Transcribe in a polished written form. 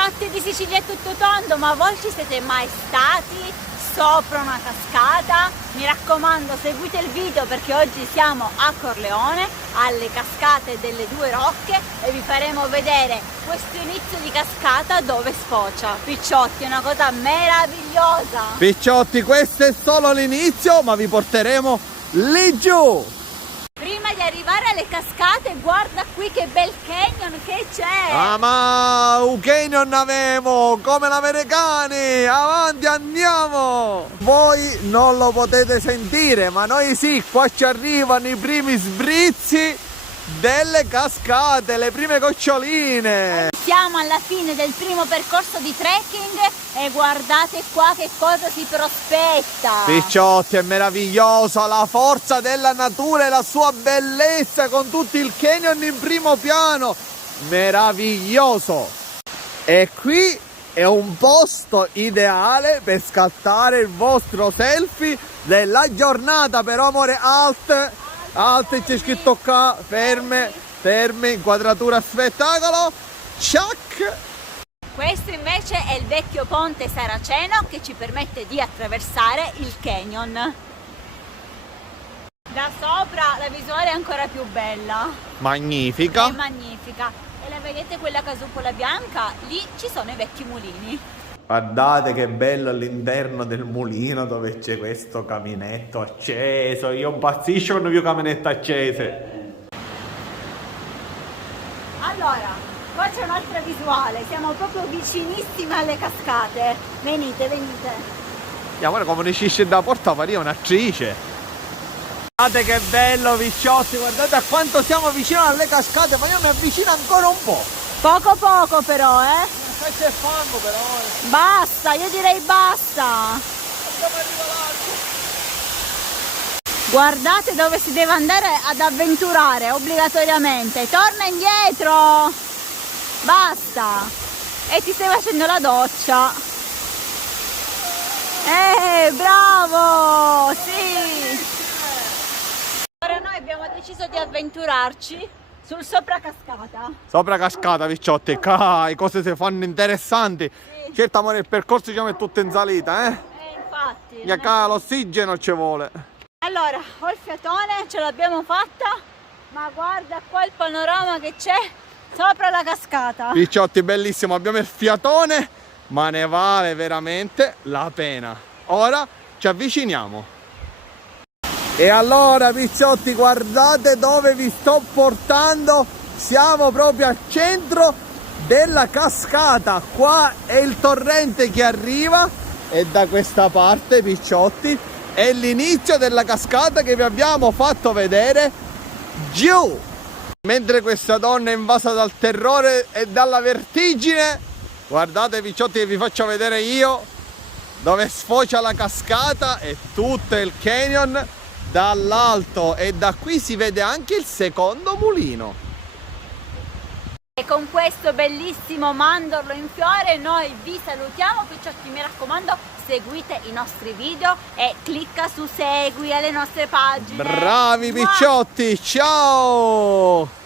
Picciotti di Sicilia è tutto tondo, ma voi ci siete mai stati sopra una cascata? Mi raccomando, seguite il video perché oggi siamo a Corleone, alle cascate delle Due Rocche, e vi faremo vedere questo inizio di cascata dove sfocia. Picciotti, è una cosa meravigliosa! Picciotti, questo è solo l'inizio, ma vi porteremo lì giù! Prima di arrivare alle cascate, guarda qui che bel canyon che c'è! Ah, ma un canyon avevo, come l'americani! Avanti, andiamo! Voi non lo potete sentire, ma noi sì, qua ci arrivano i primi sbrizzi delle cascate, le prime goccioline! Siamo alla fine del primo percorso di trekking e guardate qua che cosa si prospetta! Picciotti, è meravigliosa la forza della natura e la sua bellezza con tutto il canyon in primo piano! Meraviglioso! E qui è un posto ideale per scattare il vostro selfie della giornata, però amore, alt, c'è scritto qua, ferme, inquadratura spettacolo, ciak! Questo invece è il vecchio ponte saraceno che ci permette di attraversare il canyon. Da sopra la visuale è ancora più bella. Magnifica! È magnifica. E la vedete quella casupola bianca? Lì ci sono i vecchi mulini. Guardate che bello all'interno del mulino dove c'è questo caminetto acceso. Io impazzisco quando vedo caminetto accese. Allora, qua c'è un'altra visuale, siamo proprio vicinissime alle cascate. Venite. Guarda come riesce da porta Maria, un'attrice. Guardate che bello, Picciotti, guardate a quanto siamo vicini alle cascate, ma io mi avvicino ancora un po'. Poco però, Sai c'è fango però. Basta, io direi basta. Andiamo arrivare. Guardate dove si deve andare ad avventurare obbligatoriamente. Torna indietro. Basta. E ti stai facendo la doccia. Bravo. Sì. Ora noi abbiamo deciso di avventurarci sul sopracascata. Sopra cascata, Picciotti, cose si fanno interessanti. Sì. Certo amore, il percorso diciamo è tutto in salita, Infatti. L'ossigeno ci vuole. Allora, ho il fiatone, ce l'abbiamo fatta, ma guarda qua il panorama che c'è sopra la cascata. Picciotti, bellissimo, abbiamo il fiatone, ma ne vale veramente la pena. Ora ci avviciniamo. E allora, Picciotti, guardate dove vi sto portando. Siamo proprio al centro della cascata. Qua è il torrente che arriva e da questa parte, Picciotti, è l'inizio della cascata che vi abbiamo fatto vedere giù. Mentre questa donna è invasa dal terrore e dalla vertigine, guardate, Picciotti, che vi faccio vedere io dove sfocia la cascata e tutto il canyon dall'alto, e da qui si vede anche il secondo mulino. E con questo bellissimo mandorlo in fiore noi vi salutiamo. Picciotti, mi raccomando, seguite i nostri video e clicca su segui alle nostre pagine. Bravi Picciotti, ciao!